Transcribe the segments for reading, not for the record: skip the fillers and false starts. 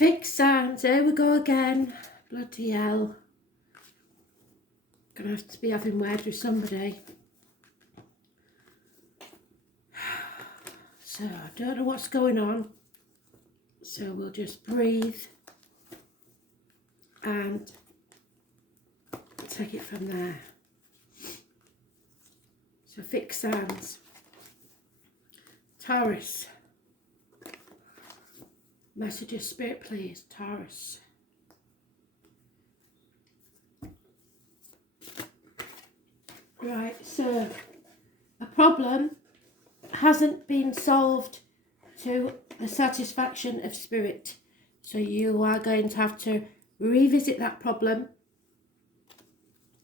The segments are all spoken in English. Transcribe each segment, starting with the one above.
Fixed signs, here we go again. Bloody hell. Gonna have to be having words with somebody. So, I don't know what's going on. So, we'll just breathe and take it from there. So, fixed signs. Taurus. Message of spirit, please. Taurus. Right, so a problem hasn't been solved to the satisfaction of spirit. So you are going to have to revisit that problem.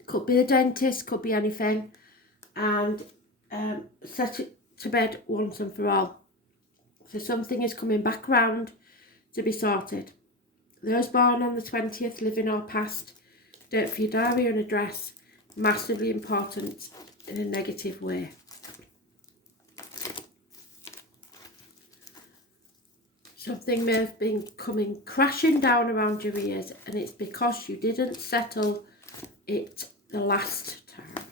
Could be the dentist, could be anything. And set it to bed once and for all. So something is coming back round to be sorted. Those born on the 20th, living or past, date for your diary and address, massively important in a negative way. Something may have been coming crashing down around your ears, and it's because you didn't settle it the last time.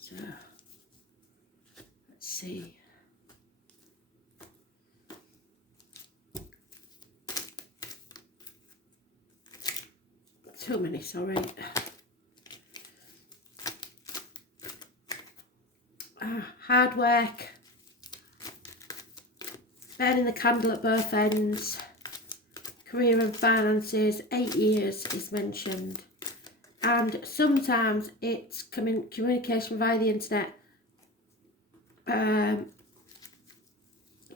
So, let's see. Too many, sorry. Hard work. Burning the candle at both ends. Career and finances. 8 years is mentioned. And sometimes it's communication via the internet.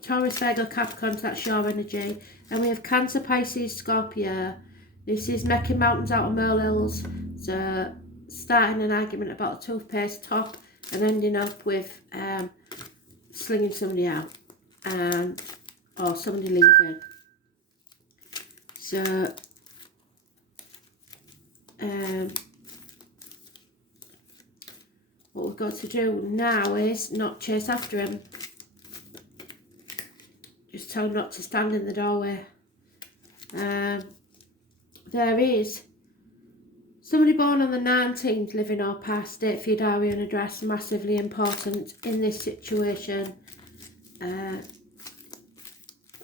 Taurus, Virgo, Capricorn, that's your energy. And we have Cancer, Pisces, Scorpio. This is making mountains out of molehills. So starting an argument about a toothpaste top and ending up with slinging somebody out. Or somebody leaving. So what we've got to do now is not chase after him. Just tell him not to stand in the doorway. There is somebody born on the 19th, living or past, date for your diary and address, massively important in this situation.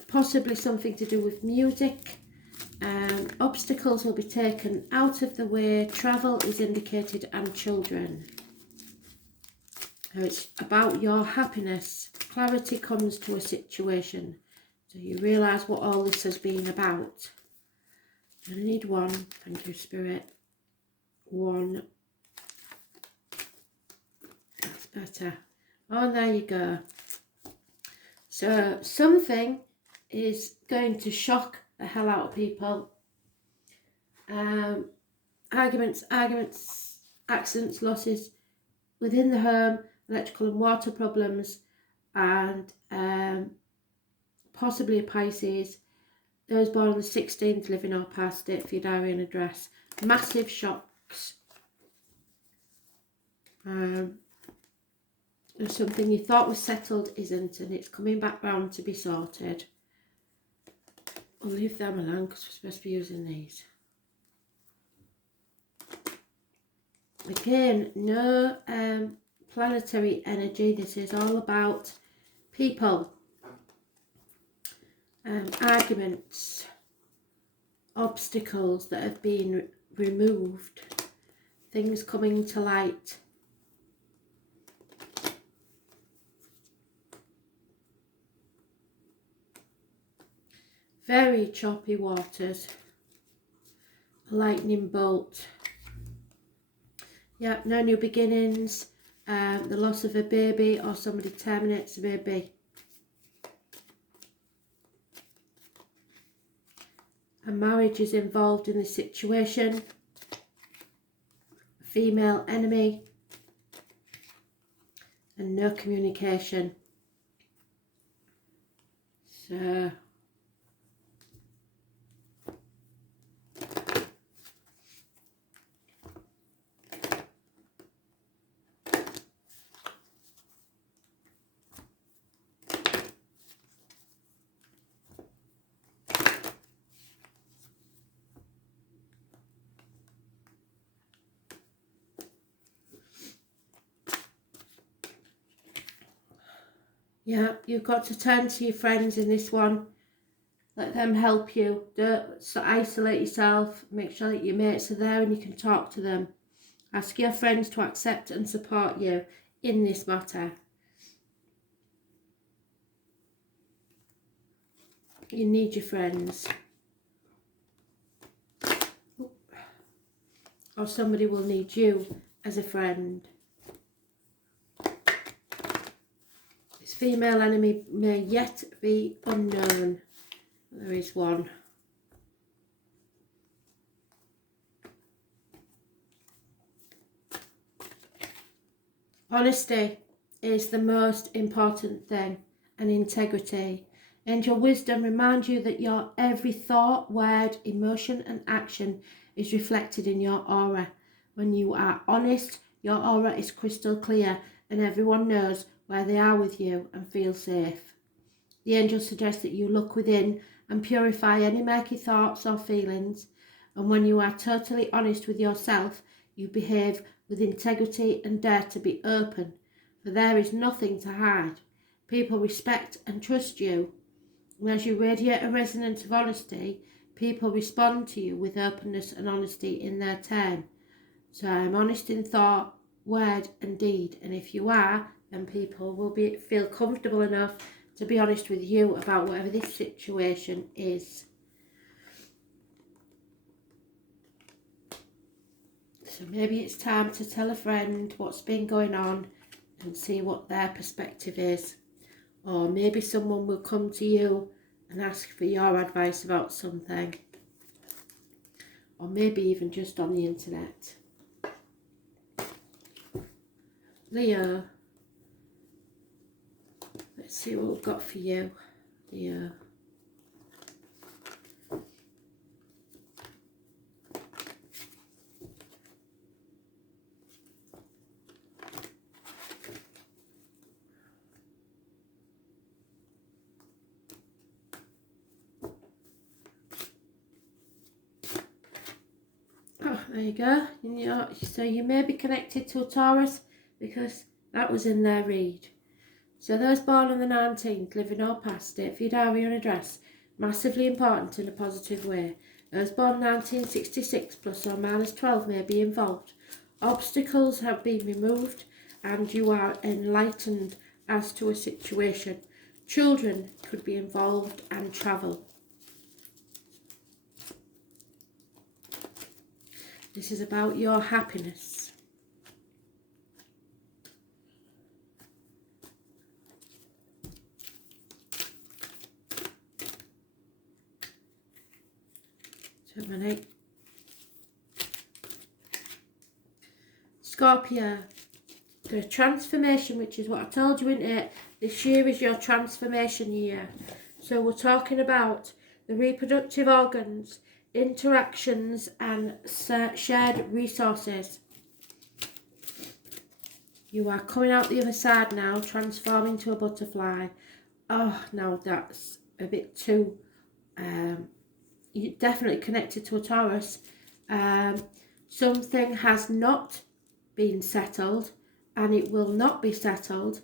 Possibly something to do with music. Obstacles will be taken out of the way. Travel is indicated, and children. It's about your happiness. Clarity comes to a situation. So you realise what all this has been about. I need one. Thank you, Spirit. One. That's better. Oh, and there you go. So something is going to shock the hell out of people. Arguments, accidents, losses within the home, electrical and water problems, and possibly a Pisces. Those born on the 16th, living or past, date for your diary and address. Massive shocks. There's something you thought was settled isn't, and it's coming back round to be sorted. We'll leave them alone because we're supposed to be using these. Again, no planetary energy. This is all about people. Arguments, obstacles that have been removed, things coming to light. Very choppy waters. A lightning bolt. Yeah, no new beginnings. The loss of a baby, or somebody terminates a baby. A marriage is involved in this situation. A female enemy. And no communication. So Yeah, you've got to turn to your friends in this one. Let them help you. Don't isolate yourself. Make sure that your mates are there and you can talk to them. Ask your friends to accept and support you in this matter. You need your friends. Or somebody will need you as a friend. This female enemy may yet be unknown. There is one. Honesty is the most important thing, and integrity. Angel wisdom reminds you that your every thought, word, emotion and action is reflected in your aura. When you are honest, your aura is crystal clear and everyone knows where they are with you and feel safe. The angels suggest that you look within and purify any murky thoughts or feelings, and when you are totally honest with yourself, you behave with integrity and dare to be open, for there is nothing to hide. People respect and trust you, and as you radiate a resonance of honesty, people respond to you with openness and honesty in their turn. So I'm honest in thought, word and deed, and if you are, then people will feel comfortable enough to be honest with you about whatever this situation is. So maybe it's time to tell a friend what's been going on and see what their perspective is. Or maybe someone will come to you and ask for your advice about something. Or maybe even just on the internet. Leo. Let's see what we've got for you, Leo. Oh, there you go. So you may be connected to a Taurus because that was in their read. So those born on the 19th, living or past, date for your diary and address, massively important in a positive way. Those born 1966 plus or minus 12 may be involved. Obstacles have been removed and you are enlightened as to a situation. Children could be involved and travel. This is about your happiness. Scorpio, the transformation, which is what I told you, isn't it? This year is your transformation year. So we're talking about the reproductive organs, interactions and shared resources. You are coming out the other side now, transforming to a butterfly. Oh, no, that's a bit too... you're definitely connected to a Taurus. Something has not been settled and it will not be settled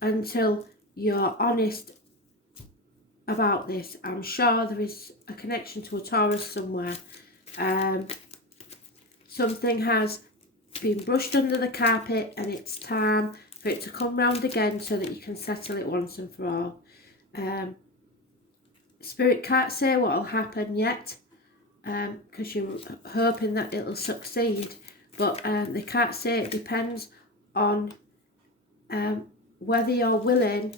until you're honest about this. I'm sure there is a connection to a Taurus somewhere. Something has been brushed under the carpet and it's time for it to come round again so that you can settle it once and for all. Spirit can't say what will happen yet because you're hoping that it'll succeed, but they can't say. It depends on whether you're willing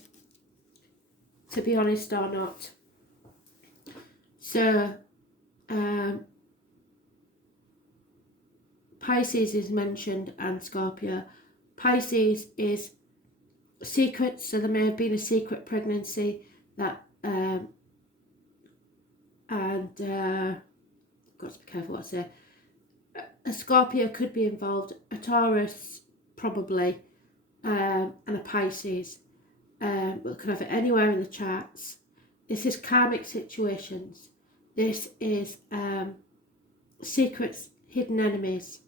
to be honest or not. So Pisces is mentioned and Scorpio. Pisces is secrets, so there may have been a secret pregnancy that got to be careful what I say. A Scorpio could be involved, a Taurus probably, and a Pisces. We could have it anywhere in the charts. This is karmic situations. This is secrets, hidden enemies.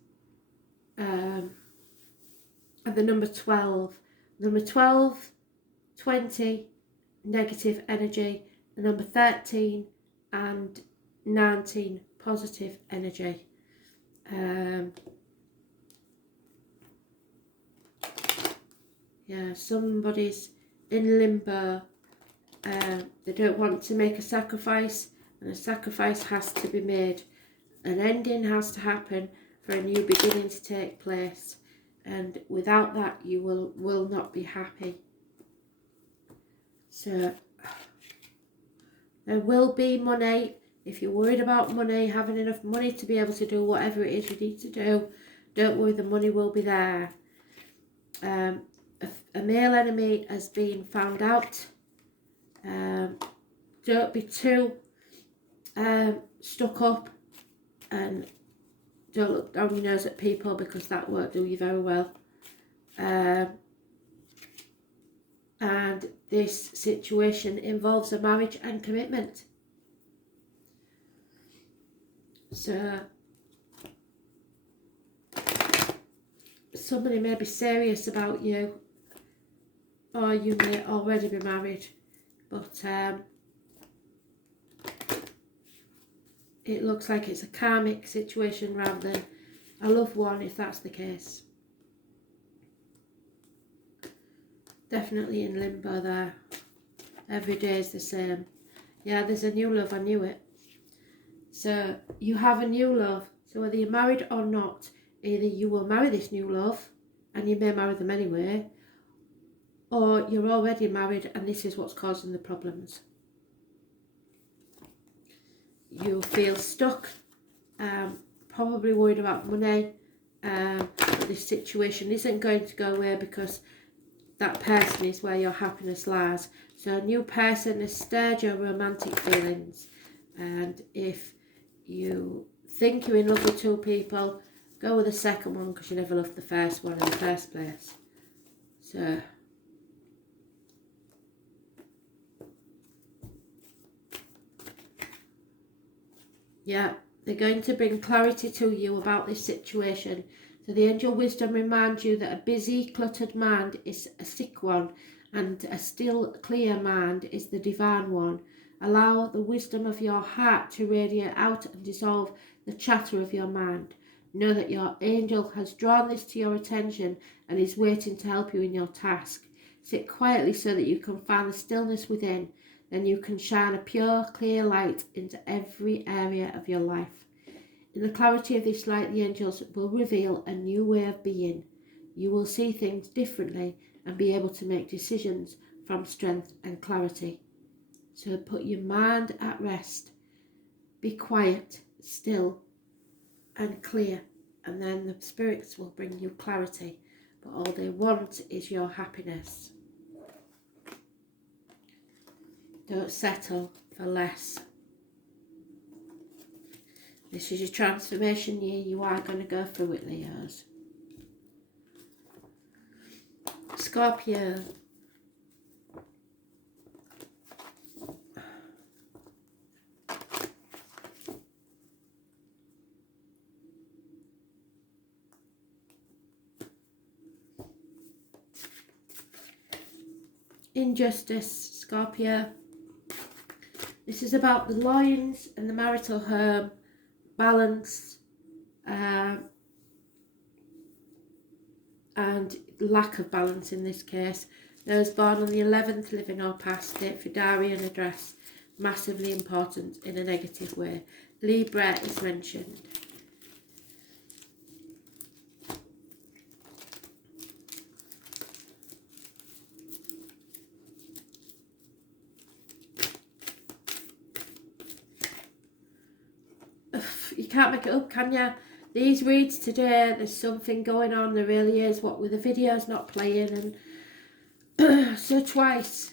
And the number 12. Number 12, 20, negative energy. The number 13 and 19, positive energy. Yeah, somebody's in limbo. They don't want to make a sacrifice, and a sacrifice has to be made. An ending has to happen for a new beginning to take place, and without that you will not be happy. So there will be money. If you're worried about money, having enough money to be able to do whatever it is you need to do, don't worry, the money will be there. A male enemy has been found out. Don't be too stuck up, and don't look down your nose at people, because that won't do you very well. And this situation involves a marriage and commitment. So somebody may be serious about you, or you may already be married, but it looks like it's a karmic situation rather than a loved one, if that's the case. Definitely in limbo there. Every day is the same. Yeah, there's a new love, I knew it. So you have a new love. So whether you're married or not, either you will marry this new love, and you may marry them anyway, or you're already married and this is what's causing the problems. You feel stuck, probably worried about money, but this situation isn't going to go away, because that person is where your happiness lies. So a new person has stirred your romantic feelings, and if you think you're in love with two people, go with the second one, because you never loved the first one in the first place. So yeah, they're going to bring clarity to you about this situation. So the angel wisdom reminds you that a busy, cluttered mind is a sick one, and a still, clear mind is the divine one. Allow the wisdom of your heart to radiate out and dissolve the chatter of your mind. Know that your angel has drawn this to your attention and is waiting to help you in your task. Sit quietly so that you can find the stillness within. Then you can shine a pure, clear light into every area of your life. In the clarity of this light, the angels will reveal a new way of being. You will see things differently and be able to make decisions from strength and clarity. So put your mind at rest. Be quiet, still, and clear, and then the spirits will bring you clarity. But all they want is your happiness. Don't settle for less. This is your transformation year. You are going to go through it, Leos. Scorpio. Injustice, Scorpio. This is about the loins and the marital home, balance, and lack of balance in this case. Those born on the 11th, living or past, date for diary and address, massively important in a negative way. Libra is mentioned. You can't make it up, can you? These reads today, there's something going on, there really is, what with the videos not playing, and so twice.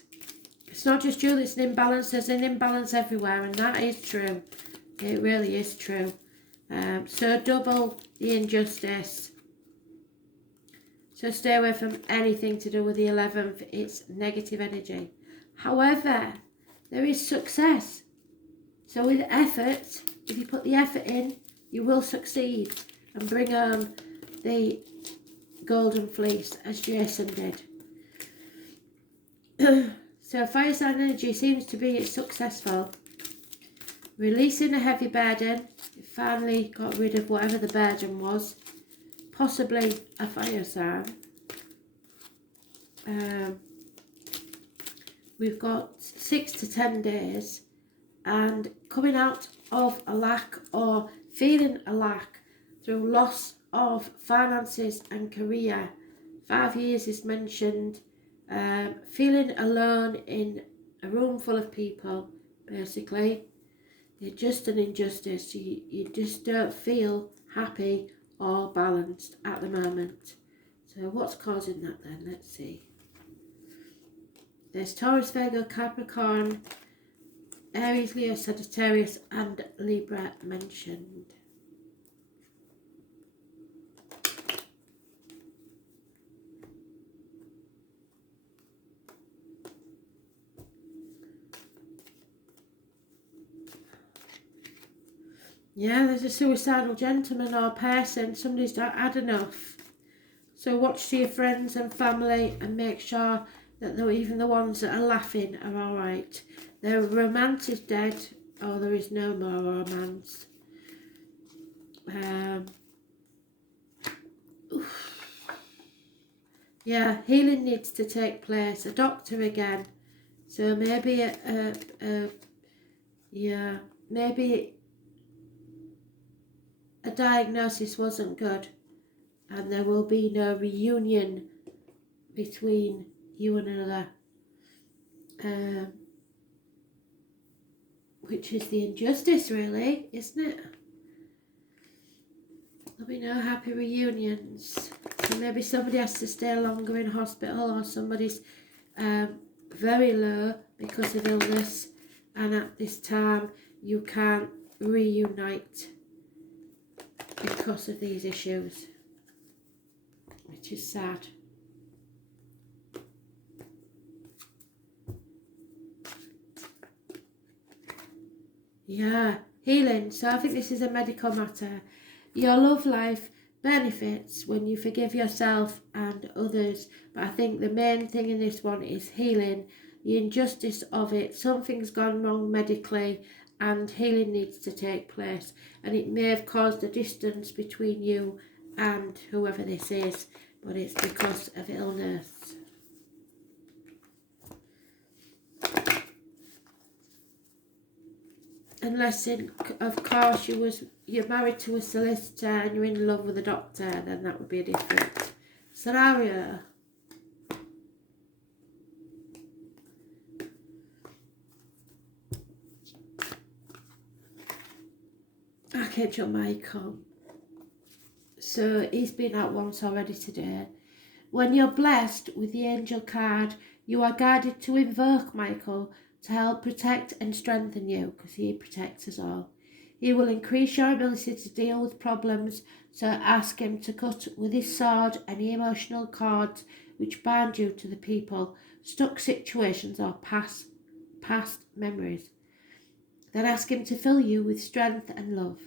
It's not just you that's an imbalance, there's an imbalance everywhere, and that is true. It really is true. So double the injustice. So stay away from anything to do with the 11th, it's negative energy. However, there is success. So with effort, if you put the effort in, you will succeed and bring home the golden fleece, as Jason did. So fire sign energy seems to be successful. Releasing a heavy burden. It finally got rid of whatever the burden was. Possibly a fire sign. We've got 6 to 10 days. And coming out of a lack or feeling a lack through loss of finances and career. 5 years is mentioned. Feeling alone in a room full of people, basically. It's just an injustice. You just don't feel happy or balanced at the moment. So what's causing that then? Let's see. There's Taurus, Virgo, Capricorn, Aries, Leo, Sagittarius and Libra mentioned. Yeah, there's a suicidal gentleman or person. Somebody's not had enough. So watch to your friends and family and make sure that even the ones that are laughing are alright. Their romance is dead, or there is no more romance. Yeah, healing needs to take place. A doctor again. So maybe maybe a diagnosis wasn't good, and there will be no reunion between you and another, which is the injustice, really, isn't it? There'll be no happy reunions. So maybe somebody has to stay longer in hospital, or somebody's very low because of illness, and at this time you can't reunite because of these issues, which is sad. Yeah, healing. So I think this is a medical matter. Your love life benefits when you forgive yourself and others, but I think the main thing in this one is healing, the injustice of it. Something's gone wrong medically and healing needs to take place, and it may have caused a distance between you and whoever this is, but it's because of illness. Unless, of course, you're married to a solicitor and you're in love with a doctor, then that would be a different scenario. Archangel Michael. So he's been out once already today. When you're blessed with the angel card, you are guided to invoke Michael to help protect and strengthen you, because he protects us all. He will increase your ability to deal with problems, so ask him to cut with his sword any emotional cords which bind you to the people, stuck situations or past memories. Then ask him to fill you with strength and love.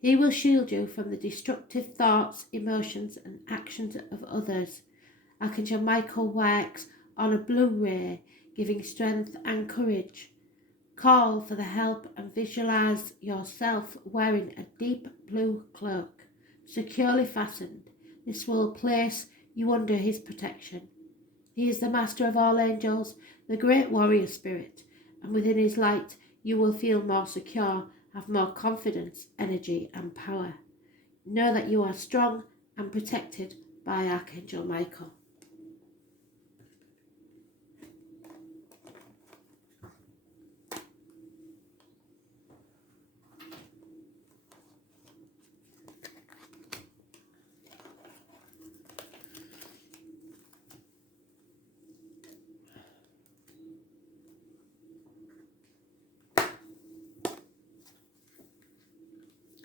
He will shield you from the destructive thoughts, emotions and actions of others. Archangel Michael works on a blue ray, giving strength and courage. Call for the help and visualize yourself wearing a deep blue cloak, securely fastened. This will place you under his protection. He is the master of all angels, the great warrior spirit, and within his light you will feel more secure, have more confidence, energy and power. Know that you are strong and protected by Archangel Michael.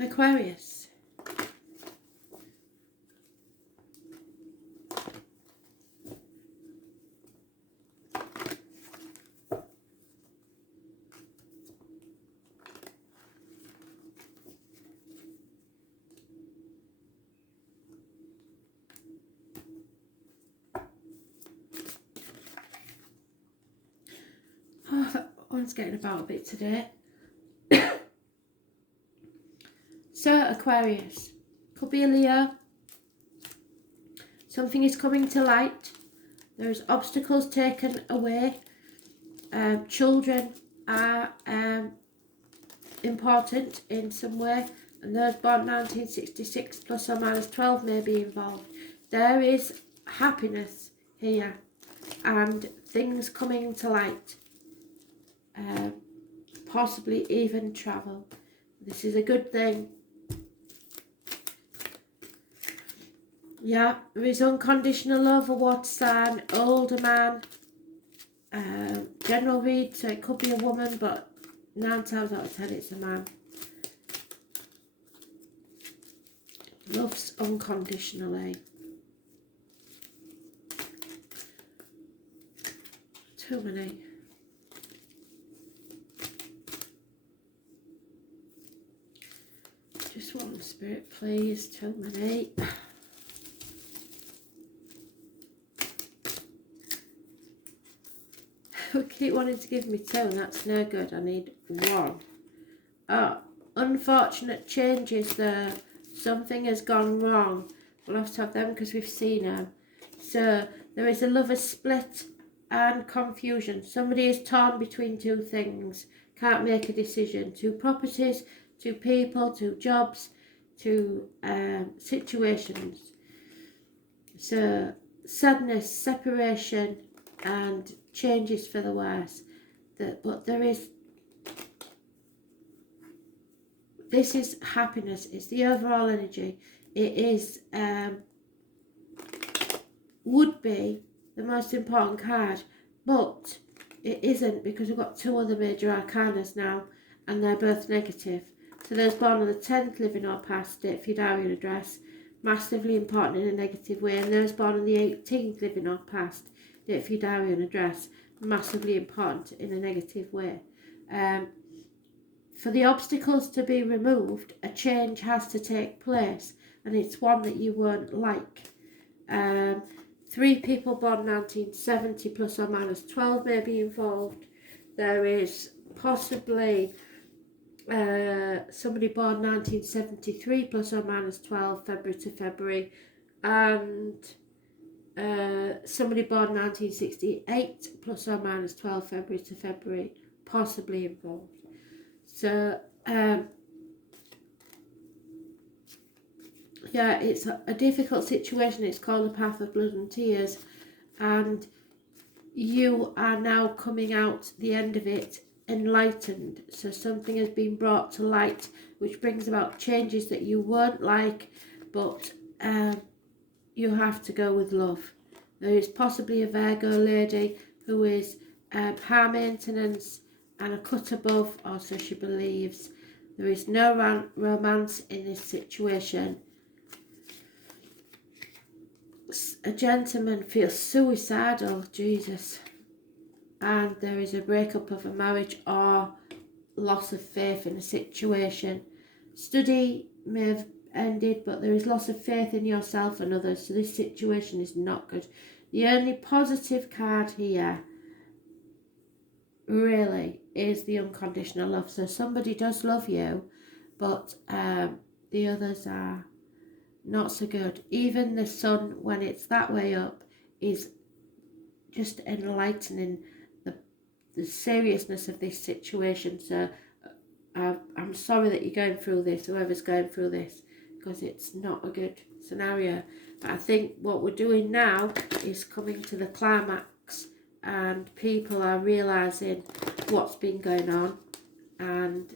Aquarius. one's getting about a bit today. So, Aquarius. Could be a Leo. Something is coming to light. There's obstacles taken away. Children are important in some way. And those born 1966 plus or minus 12 may be involved. There is happiness here and things coming to light. Possibly even travel. This is a good thing. Yeah, there is unconditional love, a water sign, older man, general read, so it could be a woman, but 9 times out of 10 it's a man. Loves unconditionally. Too many. Just one spirit, please. Too many. We keep wanting to give me 2 and that's no good. I need 1. Oh, unfortunate changes there. Something has gone wrong. We'll have to have them because we've seen them. So there is a lover's split and confusion. Somebody is torn between 2 things. Can't make a decision. 2 properties, 2 people, 2 jobs, 2 situations. So sadness, separation and changes for the worse. But there is, this is happiness. It's the overall energy. It is would be the most important card, but it isn't because we've got 2 other major arcanas now and they're both negative. So those born on the 10th, living or past, date for your diary and address, massively important in a negative way, and those born on the 18th, living or past, date for your diary and address, massively important in a negative way. For the obstacles to be removed, a change has to take place, and it's one that you won't like. 3 people born 1970 plus or minus 12 may be involved. There is possibly somebody born 1973 plus or minus 12, February to February, and somebody born 1968 plus or minus 12, February to February, possibly involved. So yeah, it's a difficult situation. It's called a path of blood and tears, and you are now coming out the end of it enlightened. So something has been brought to light which brings about changes that you won't like, but you have to go with love. There is possibly a Virgo lady who is high maintenance and a cut above, or so she believes. There is no romance in this situation. A gentleman feels suicidal, Jesus, and there is a breakup of a marriage or loss of faith in a situation. Study may have ended, but there is loss of faith in yourself and others, so this situation is not good. The only positive card here really is the unconditional love. So somebody does love you, but the others are not so good. Even the sun, when it's that way up, is just enlightening the seriousness of this situation. So I'm sorry that you're going through this, whoever's going through this, because it's not a good scenario. But I think what we're doing now is coming to the climax, and people are realising what's been going on, and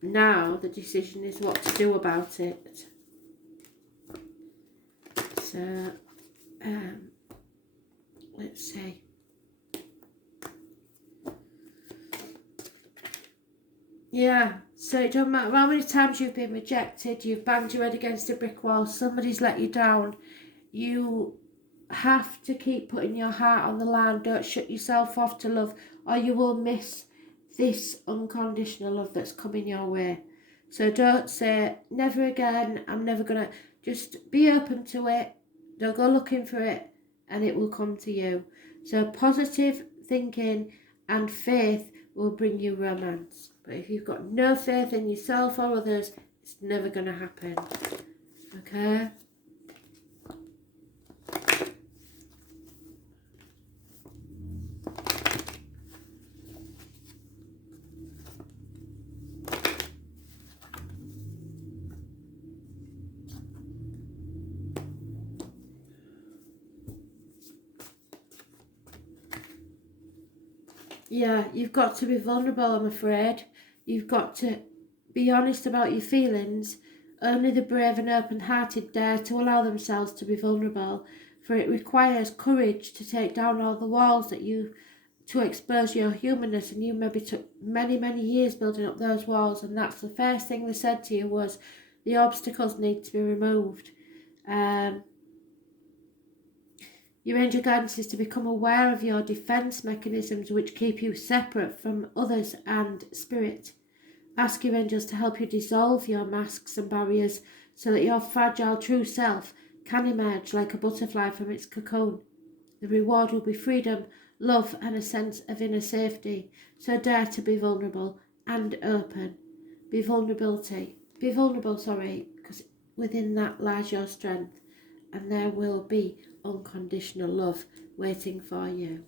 now the decision is what to do about it. So let's see. Yeah, so it doesn't matter how many times you've been rejected, you've banged your head against a brick wall, somebody's let you down. You have to keep putting your heart on the line. Don't shut yourself off to love, or you will miss this unconditional love that's coming your way. So don't say, never again, I'm never going to. Just be open to it. Don't go looking for it, and it will come to you. So positive thinking and faith will bring you romance. But if you've got no faith in yourself or others, it's never going to happen. Okay? Yeah, you've got to be vulnerable, I'm afraid. You've got to be honest about your feelings. Only the brave and open-hearted dare to allow themselves to be vulnerable, for it requires courage to take down all the walls to expose your humanness, and you maybe took many, many years building up those walls, and that's the first thing they said to you was the obstacles need to be removed. Your angel guidance is to become aware of your defence mechanisms which keep you separate from others and spirit. Ask your angels to help you dissolve your masks and barriers so that your fragile true self can emerge like a butterfly from its cocoon. The reward will be freedom, love and a sense of inner safety. So dare to be vulnerable and open. Be vulnerable, because within that lies your strength, and there will be unconditional love waiting for you.